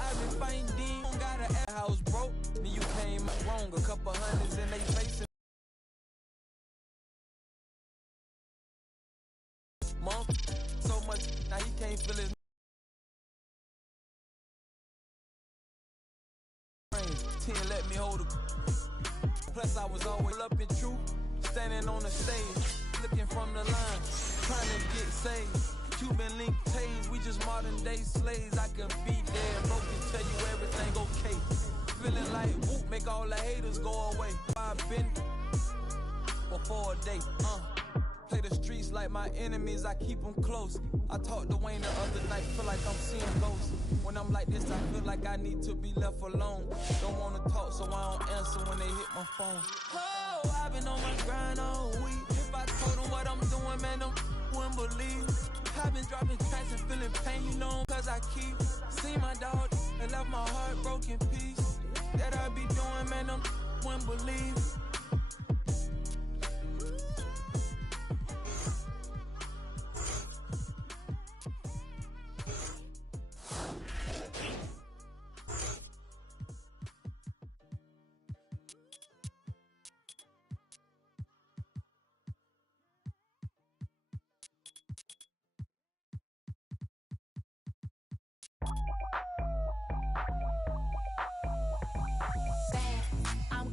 I've been fighting demons, got a house broke. Then you came wrong, a couple hundreds in they face. Mom, so much, now he can't feel his 10 let me hold a. Plus I was always up in truth, standing on the stage, looking from the line, trying to get saved. Cuban link tased, we just modern day slaves. I can be there, bro, can tell you everything okay. Feeling like whoop, make all the haters go away. I've been before a day, play the streets like my enemies, I keep them close. I talked to Wayne the other night, feel like I'm seeing ghosts. When I'm like this, I feel like I need to be left alone. Don't wanna talk, so I don't answer when they hit my phone. Oh, I've been on my grind all week. If I told them what I'm doing, man, them wouldn't believe. I've been dropping tracks and feeling pain, you know, cause I keep seeing my dog and left my heart broken piece. That I be doing, man, them wouldn't believe.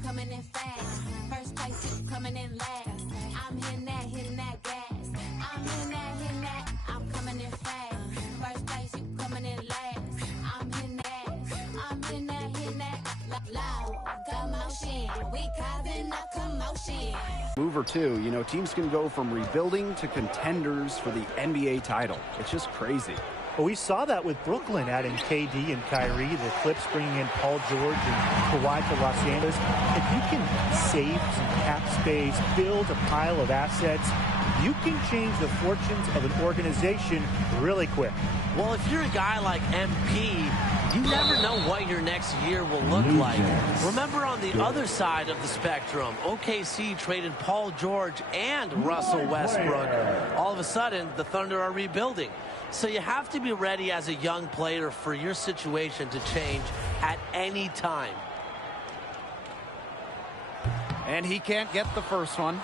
Coming in fast, first place you coming in last. I'm hitting that gas. I'm hitting that, I'm coming in fast. First place you coming in last. I'm hitting that, loud commotion. We causing a commotion. Move or two, you know, teams can go from rebuilding to contenders for the NBA title. It's just crazy. Well, we saw that with Brooklyn adding KD and Kyrie, the Clips bringing in Paul George and Kawhi to Los Angeles. If you can save some cap space, build a pile of assets, you can change the fortunes of an organization really quick. Well, if you're a guy like MP, you never know what your next year will look like. Remember, on the other side of the spectrum, OKC traded Paul George and Russell Westbrook. All of a sudden, the Thunder are rebuilding. So you have to be ready as a young player for your situation to change at any time. And he can't get the first one.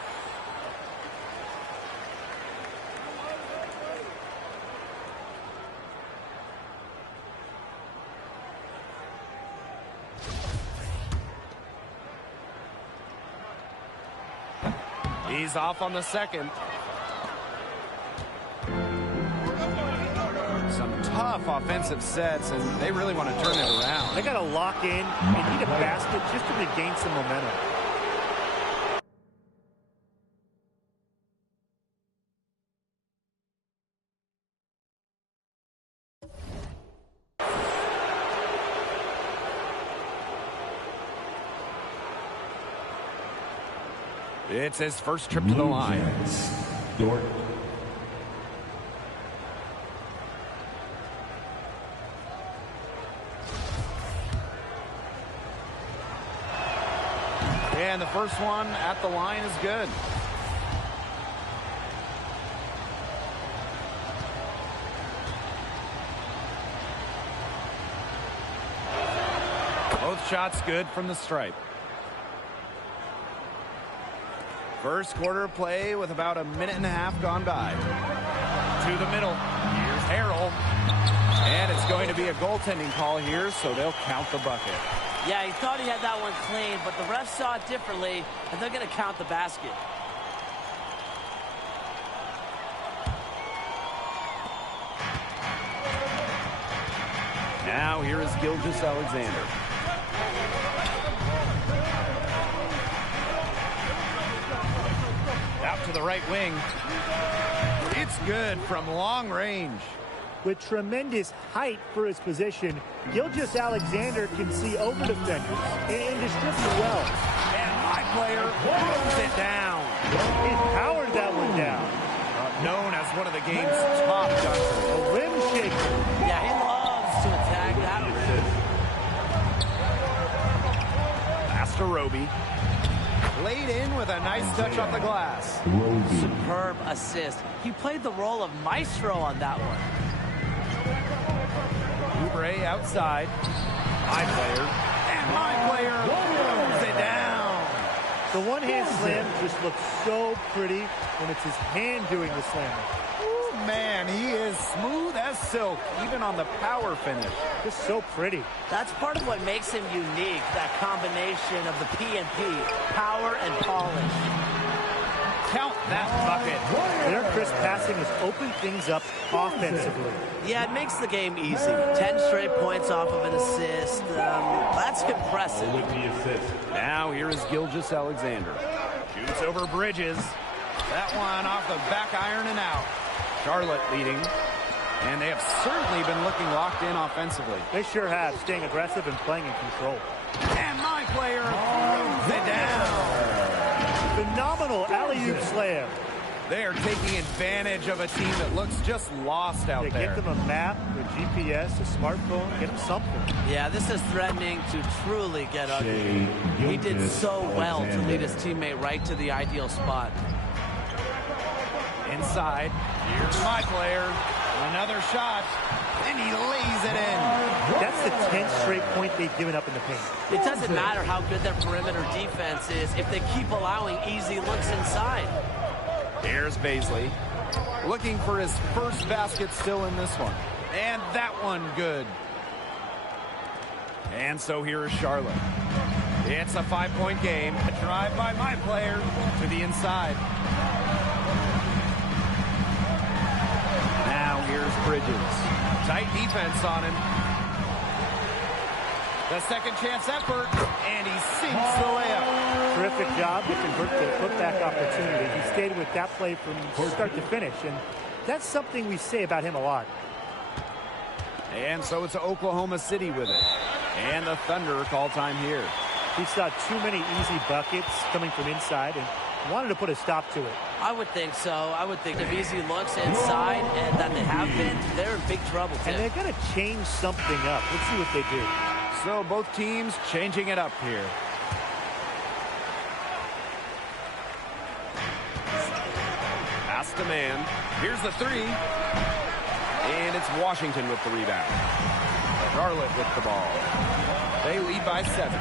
He's off on the second. Some tough offensive sets, and they really want to turn it around. They got to lock in and need a basket just to regain some momentum. It's his first trip to the line. And the first one at the line is good. Both shots good from the stripe. First quarter of play with about a minute and a half gone by. To the middle. Here's Harrell. And it's going to be a goaltending call here, so they'll count the bucket. Yeah, he thought he had that one clean, but the refs saw it differently, and they're going to count the basket. Now here is Gilgeous-Alexander. Out to the right wing. It's good from long range. With tremendous height for his position, Gilgeous-Alexander can see over defenders and distribute well. And my player throws it down. He powered that one down. Known as one of the game's top dunkers. A rim shaker. Yeah, he loves to attack that rim. Master Roby. Laid in with a nice touch off the glass. Superb assist. He played the role of maestro on that one. outside. My player. And my player throws it down. The one-hand slam just looks so pretty when it's his hand doing the slamming. Ooh, man, he is smooth as silk, even on the power finish. Just so pretty. That's part of what makes him unique, that combination of the P&P, power and polish. Count that bucket. Their crisp passing has opened things up offensively. Yeah, it makes the game easy. 10 straight points off of an assist. That's impressive. Now here is Gilgeous Alexander. Shoots over Bridges. That one off the back iron and out. Charlotte leading. And they have certainly been looking locked in offensively. They sure have, staying aggressive and playing in control. And my player throws it down. Phenomenal alley-oop slam. They are taking advantage of a team that looks just lost out there. Get them a map, a GPS, a smartphone, get them something. Yeah, this is threatening to truly get ugly. He did so well to lead his teammate right to the ideal spot. Inside, here's my player. Another shot, and he lays it in. That's the 10th straight point they've given up in the paint. It doesn't matter how good their perimeter defense is if they keep allowing easy looks inside. Here's Baisley, looking for his first basket still in this one. And that one good. And so here is Charlotte. It's a 5-point game. A drive by my player to the inside. Now here's Bridges. Tight defense on him. The second chance effort, and he sinks the layup. Terrific job to convert the putback opportunity. He stayed with that play from start to finish, and that's something we say about him a lot. And so it's Oklahoma City with it. And the Thunder call time here. He saw too many easy buckets coming from inside and wanted to put a stop to it. I would think so. I would think if easy looks inside and that they have been, they're in big trouble, too. And they're going to change something up. Let's see what they do. So both teams changing it up here. Pass to man. Here's the three. And it's Washington with the rebound. Charlotte with the ball. They lead by 7.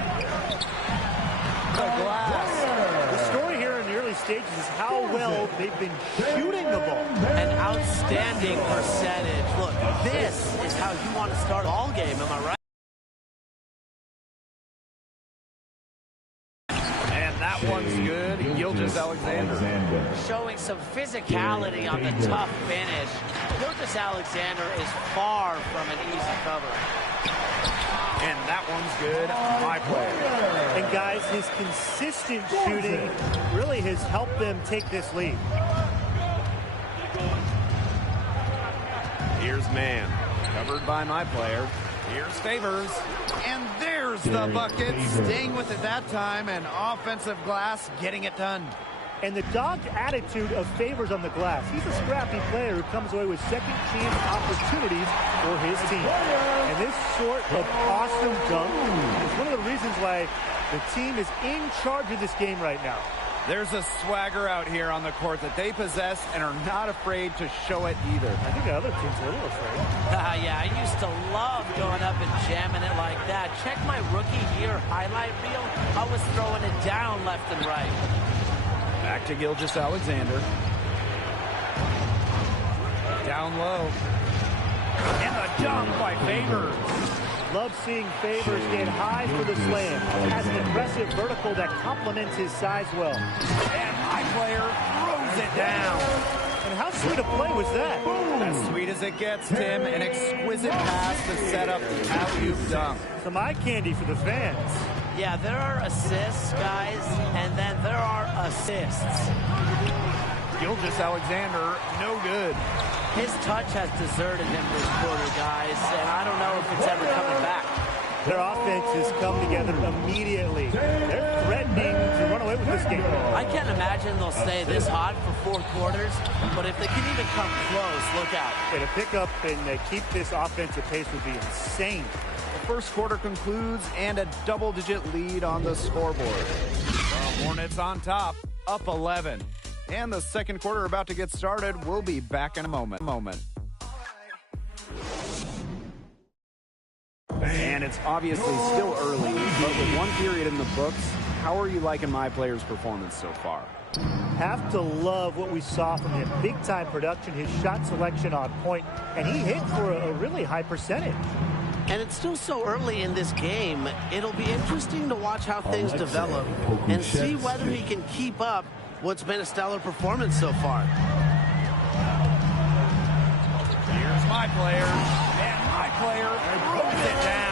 The glass. The story here in the early stages is how well they've been shooting the ball. An outstanding percentage. Look, this is how you want to start a ball game, am I right? That one's good. Gilgeous Alexander. Showing some physicality on the tough finish. Gilgeous Alexander is far from an easy cover. And that one's good. My player. And guys, his consistent shooting really has helped them take this lead. Here's man. Covered by my player. Here's Favors. And there's the bucket. Staying with it that time. And offensive glass getting it done. And the dogged attitude of Favors on the glass. He's a scrappy player who comes away with second chance opportunities for his team. And this sort of awesome dunk is one of the reasons why the team is in charge of this game right now. There's a swagger out here on the court that they possess and are not afraid to show it either. I think the other team's a little afraid. Yeah, I used to love going up and jamming it like that. Check my rookie year highlight reel. I was throwing it down left and right. Back to Gilgeous Alexander. Down low. And the dunk by Favors. Love seeing Favors get high for the slam. Has an impressive vertical that complements his size well. And my player throws it down. And how sweet a play was that? As sweet as it gets, Tim. An exquisite pass to set up the alley-oop dunk. Some eye candy for the fans. Yeah, there are assists, guys, and then there are assists. Gilgeous Alexander, no good. His touch has deserted him this quarter, guys, and I don't know if it's ever coming back. Their offense has come together immediately. They're threatening to run away with this game. I can't imagine they'll stay this hot for 4 quarters, but if they can even come close, look out. To pick up and keep this offensive pace would be insane. The first quarter concludes and a double-digit lead on the scoreboard. The Hornets on top, up 11. And the second quarter about to get started. We'll be back in a moment. And it's obviously still early, but with one period in the books, how are you liking my player's performance so far? Have to love what we saw from him. Big-time production, his shot selection on point, and he hit for a really high percentage. And it's still so early in this game. It'll be interesting to watch how things develop and see whether he can keep up what's been a stellar performance so far. Here's my player, and my player throws it down.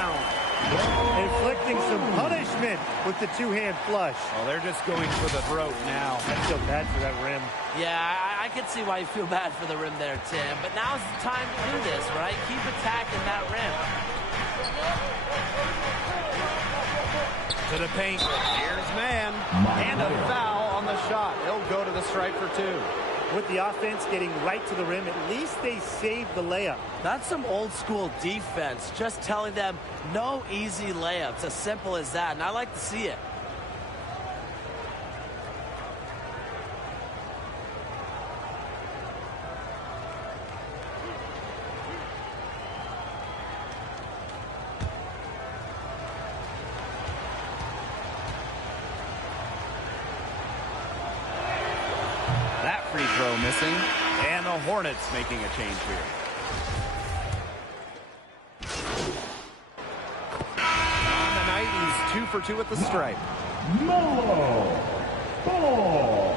Inflicting some punishment with the two-hand flush. Oh, they're just going for the throat now. I feel bad for that rim. Yeah, I can see why you feel bad for the rim there, Tim. But now's the time to do this, right? Keep attacking that rim. To the paint. Here's man. And a foul on the shot. He'll go to the stripe for two. With the offense getting right to the rim, at least they saved the layup. That's some old school defense. Just telling them no easy layups. As simple as that. And I like to see it. Free throw missing, and the Hornets making a change here. On the night, he's 2 for 2 at the stripe. Melo Ball.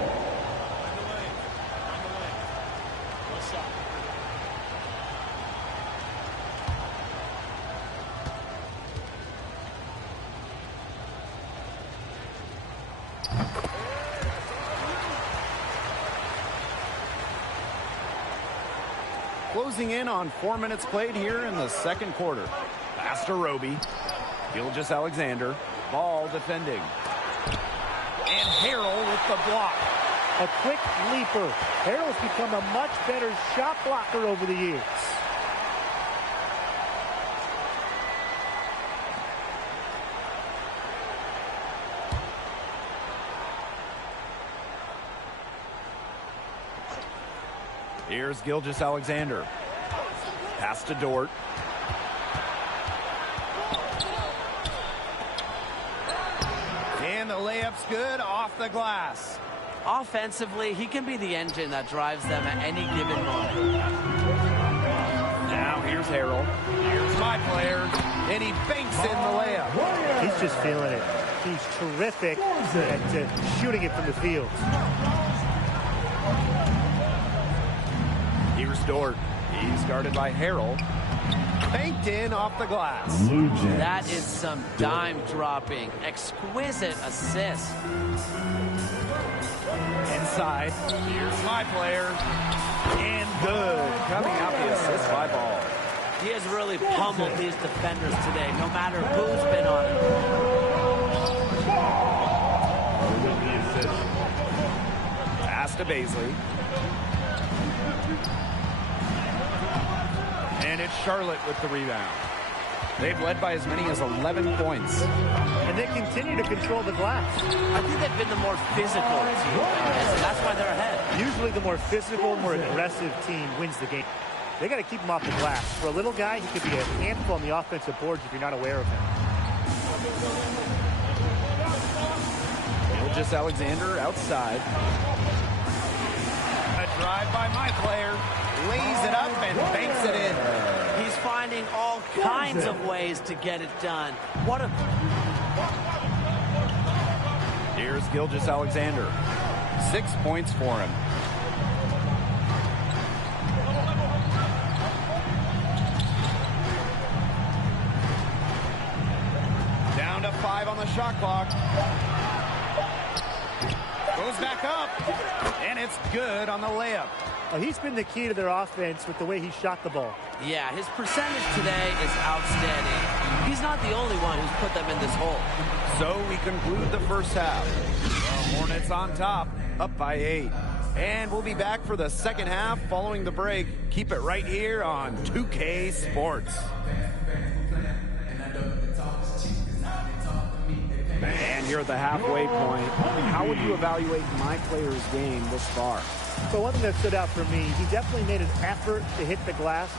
Closing in on 4 minutes played here in the second quarter. Pass to Roby. Gilgeous-Alexander. Ball defending. And Harrell with the block. A quick leaper. Harrell's become a much better shot blocker over the years. Here's Gilgeous-Alexander. Pass to Dort. And the layup's good off the glass. Offensively, he can be the engine that drives them at any given moment. Now here's Harrell. Here's my player. And he banks in the layup. He's just feeling it. He's terrific at shooting it from the field. Here's Dort. He's guarded by Harrell. Banked in off the glass. That is some dime dropping. Exquisite assist. Inside. Here's my player. And good. Coming out the assist by Ball. He has really pummeled these defenders today, no matter who's been on him. Pass to Bazley. And it's Charlotte with the rebound. They've led by as many as 11 points. And they continue to control the glass. I think they've been the more physical team. And that's why they're ahead. Usually the more physical, more aggressive team wins the game. They got to keep him off the glass. For a little guy, he could be a handful on the offensive boards if you're not aware of him. Gilgeous-Alexander outside. A drive by my player. Lays it up and banks it in. He's finding all kinds of ways to get it done. What a... Here's Gilgeous-Alexander. 6 points for him. Down to 5 on the shot clock. Goes back up. And it's good on the layup. He's been the key to their offense with the way he shot the ball. Yeah, his percentage today is outstanding. He's not the only one who's put them in this hole. So we conclude the first half. The Hornets on top, up by 8. And we'll be back for the second half following the break. Keep it right here on 2K Sports. And here at the halfway point, how would you evaluate my player's game this far? So one thing that stood out for me, he definitely made an effort to hit the glass,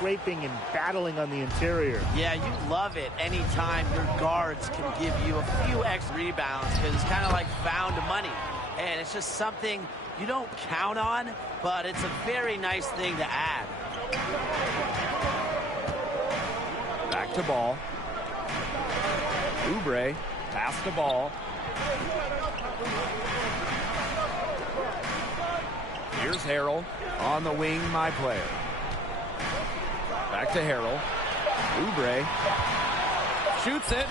scraping and battling on the interior. Yeah, you love it anytime your guards can give you a few extra rebounds, because it's kind of like found money. And it's just something you don't count on, but it's a very nice thing to add. Back to ball. Oubre pass the ball. Here's Harrell on the wing, my player. Back to Harrell. Oubre shoots it.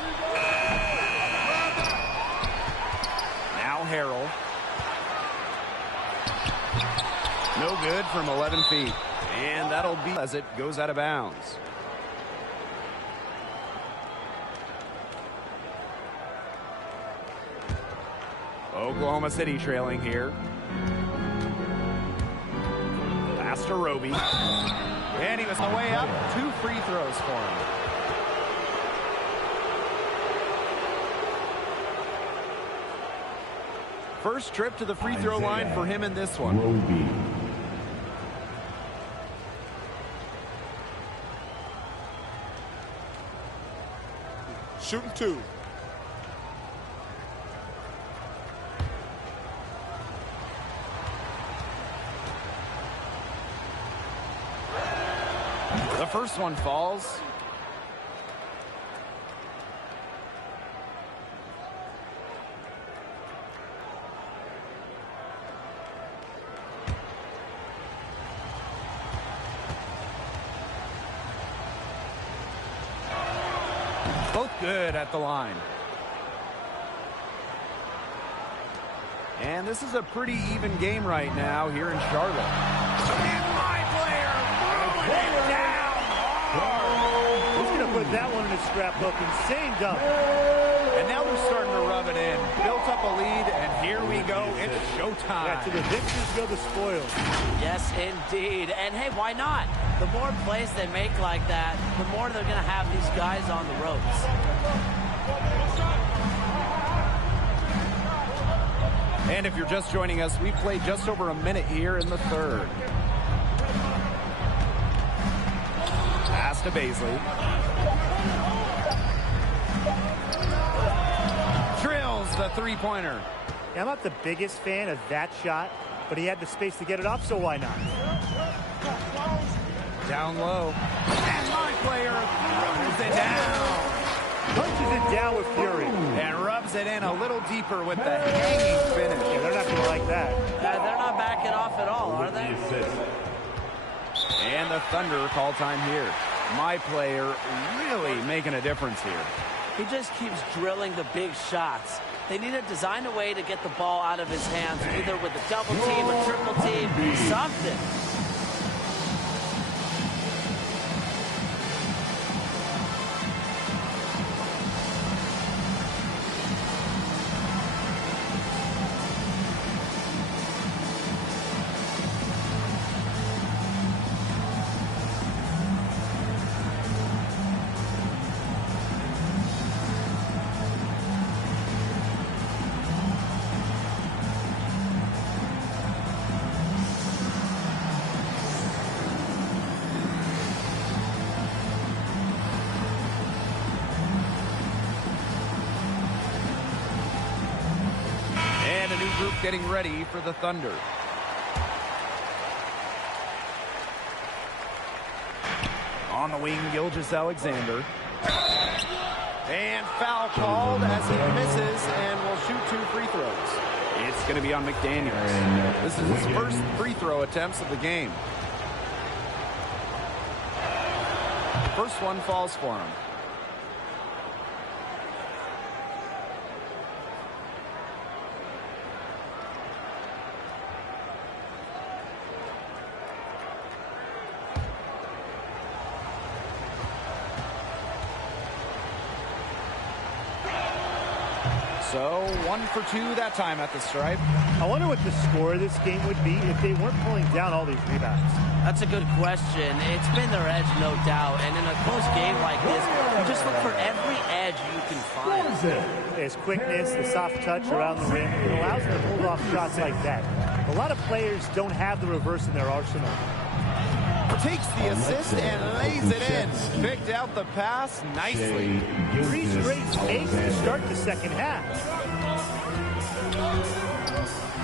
Now Harrell. No good from 11 feet. And that'll be as it goes out of bounds. Oklahoma City trailing here. Pass to Roby. And he was on the way up. 2 free throws for him. First trip to the free throw line for him in this one. Roby. Shooting 2. The first one falls. Both good at the line. And this is a pretty even game right now here in Charlotte. And my player throwing it down. He's going to put that one in his scrapbook. Insane dunk. And now they're starting to rub it in. Built up a lead, and here we go. It's showtime. Yeah, to the victors go the spoils. Yes, indeed. And hey, why not? The more plays they make like that, the more they're going to have these guys on the ropes. And if you're just joining us, we played just over a minute here in the third. Pass to Baisley. Drills the three-pointer. Yeah, I'm not the biggest fan of that shot, but he had the space to get it up, so why not? Down low. And my player throws it down. Punches it down with fury. And rubs it in a little deeper with the hanging finish. Yeah, they're not going to like that. They're not backing off at all, are they? And the Thunder call time here. My player really making a difference here. He just keeps drilling the big shots. They need to design a way to get the ball out of his hands, either with a double team, a triple team, something. Group getting ready for the Thunder. On the wing, Gilgeous-Alexander. And foul called as he misses and will shoot 2 free throws. It's going to be on McDaniels. This is his first free throw attempts of the game. First one falls for him. So 1 for 2 that time at the stripe. I wonder what the score of this game would be if they weren't pulling down all these rebounds. That's a good question. It's been their edge, no doubt. And in a close game like this, you just look for every edge you can find. His quickness, the soft touch around the rim, it allows them to pull off shots like that. A lot of players don't have the reverse in their arsenal. takes the assist and lays it in. Picked out the pass nicely. 3 straight makes to start the second half.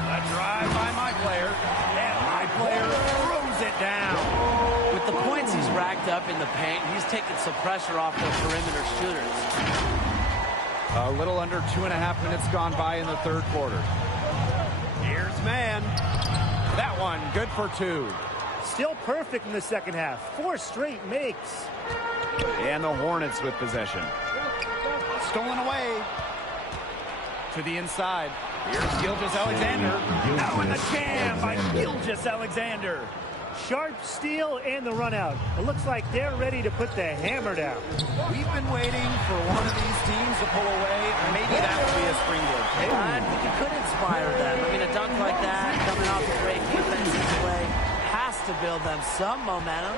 A drive by my player, and my player throws it down. With the points he's racked up in the paint, he's taken some pressure off the perimeter shooters. A little under 2.5 minutes gone by in the third quarter. Here's man. That one good for 2. Still perfect in the second half. 4 straight makes. And the Hornets with possession. Stolen away. To the inside. Here's Gilgeous-Alexander. Now in the jam by Gilgeous-Alexander. Sharp steal and the run out. It looks like they're ready to put the hammer down. We've been waiting for one of these teams to pull away. Maybe that will be a springboard. I think it could inspire them. I mean, a dunk like that, coming off a great defensive play, has to build them some momentum.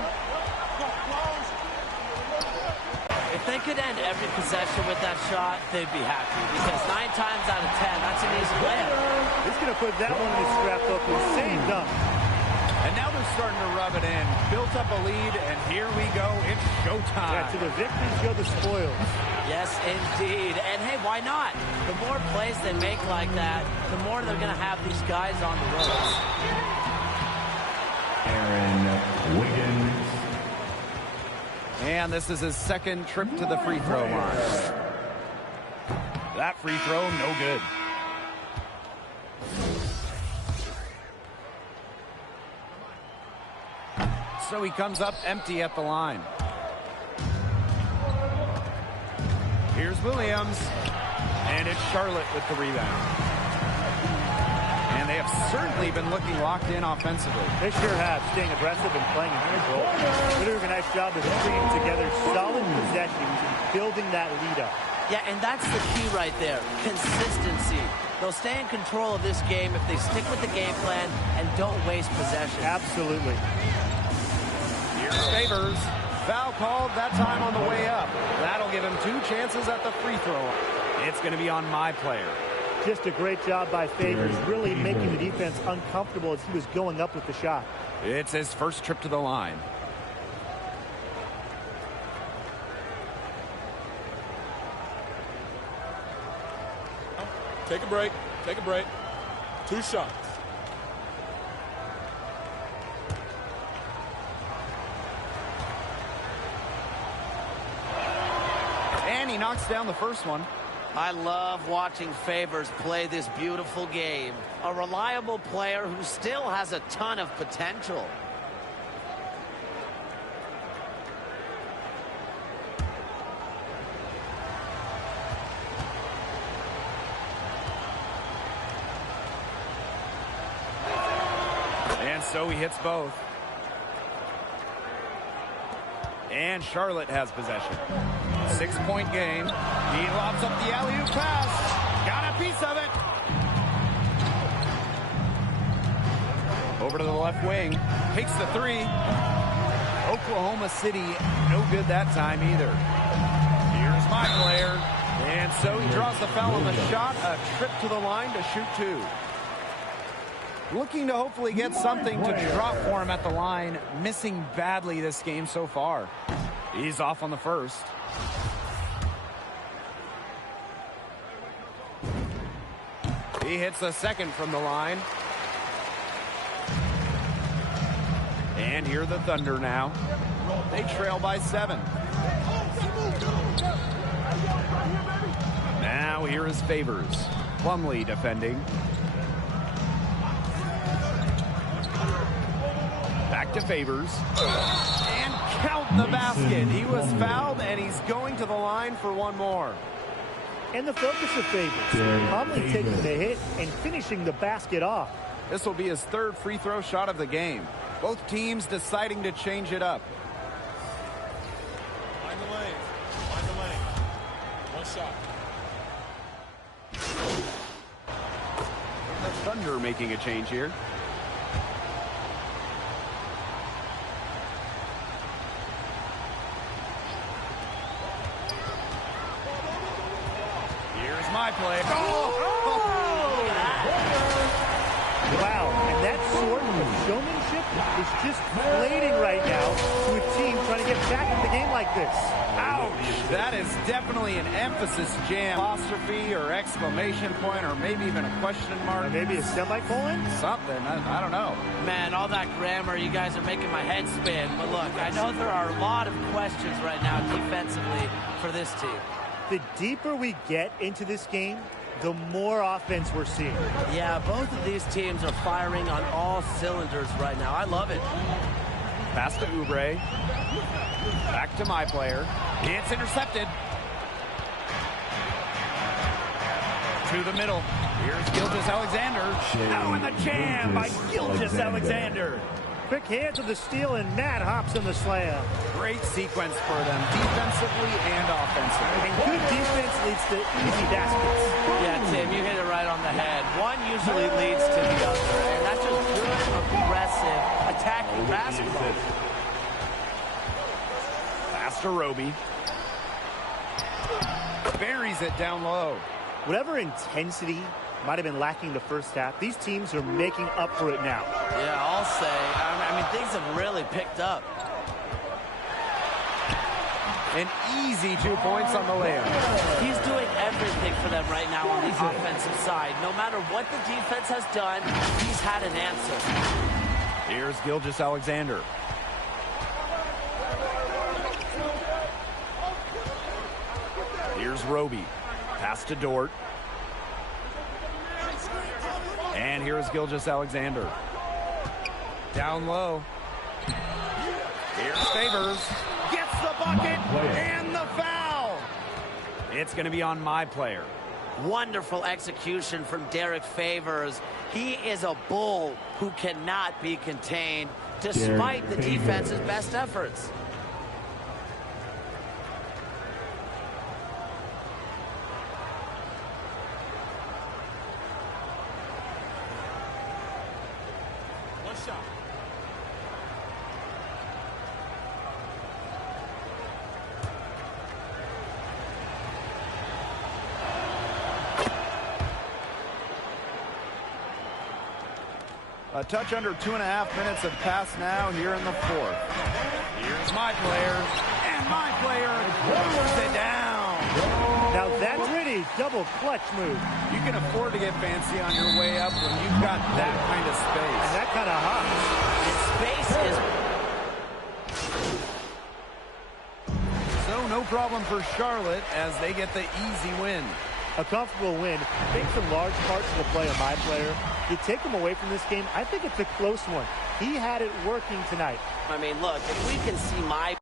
If they could end every possession with that shot, they'd be happy. Because 9 times out of 10, that's an easy layup. He's going to put that one in his scrapbook with the same dunk. And now they're starting to rub it in. Built up a lead, and here we go. It's showtime. Yeah, to the victories go the spoils. Yes, indeed. And hey, why not? The more plays they make like that, the more they're going to have these guys on the ropes. Aaron Wiggins. And this is his second trip to the free throw line. That free throw, no good. So he comes up empty at the line. Here's Williams. And it's Charlotte with the rebound. And they have certainly been looking locked in offensively. They sure have, staying aggressive and playing in control. They're doing a nice job of stringing together solid possessions and building that lead up. Yeah, and that's the key right there, consistency. They'll stay in control of this game if they stick with the game plan and don't waste possession. Absolutely. Here's Favors. Foul called that time on the way up. That'll give him 2 chances at the free throw. It's going to be on my player. Just a great job by Favors, really making the defense uncomfortable as he was going up with the shot. It's his first trip to the line. Take a break. Take a break. 2 shots. And he knocks down the first one. I love watching Favors play this beautiful game. A reliable player who still has a ton of potential. And so he hits both. And Charlotte has possession. 6-point game. He lobs up the alley-oop pass. Got a piece of it. Over to the left wing. Takes the 3. Oklahoma City, no good that time either. Here's my player. And so he draws the foul on the shot. A trip to the line to shoot 2. Looking to hopefully get something to drop for him at the line. Missing badly this game so far. He's off on the first. He hits the second from the line. And here are the Thunder now. They trail by 7. Now here is Favors. Plumlee defending. Back to Favors. And count the basket. He was fouled, and he's going to the line for one more. And the focus of Favors. Plumlee taking the hit and finishing the basket off. This will be his 3rd free throw shot of the game. Both teams deciding to change it up. Find the lane. Find the lane. 1 shot. The Thunder making a change here. Here's my play. Wow, and that sort of showmanship is just plating right now to a team trying to get back in the game like this. Ouch! That is definitely an emphasis jam. Apostrophe or exclamation point or maybe even a question mark. Or maybe a semicolon? Something. I don't know. Man, all that grammar, you guys are making my head spin. But look, I know there are a lot of questions right now defensively for this team. The deeper we get into this game, the more offense we're seeing. Yeah, both of these teams are firing on all cylinders right now. I love it. Pass to Oubre. Back to my player. It's intercepted. To the middle. Here's Gilgeous-Alexander. Oh, and the jam by Gilgeous-Alexander. Quick hands on the steal, and Matt hops on the slam. Great sequence for them, defensively and offensively. And good defense leads to easy baskets. Yeah, Tim, you hit it right on the head. One usually leads to the other, and that's just good, aggressive, attacking basketball. Pass to Roby. Buries it down low. Whatever intensity might have been lacking the first half, these teams are making up for it now. Yeah, I'll say. I mean, things have really picked up. An easy 2 points on the layup. He's doing everything for them right now on the offensive side. No matter what the defense has done, he's had an answer. Here's Gilgeous-Alexander. Here's Roby. Pass to Dort. And here's Gilgeous-Alexander. Down low. Here's Favors. Gets the bucket and the foul. It's going to be on my player. Wonderful execution from Derek Favors. He is a bull who cannot be contained despite the defense's best efforts. One shot. A touch under 2.5 minutes have passed now here in the fourth. Here's my player, and my player throws it down. Now that's pretty double clutch move. You can afford to get fancy on your way up when you've got that kind of space. And that kind of hot. Space is... So no problem for Charlotte as they get the easy win. A comfortable win. Thanks in large part to the play of my player. You take him away from this game, I think it's a close one. He had it working tonight. I mean, look, if we can see my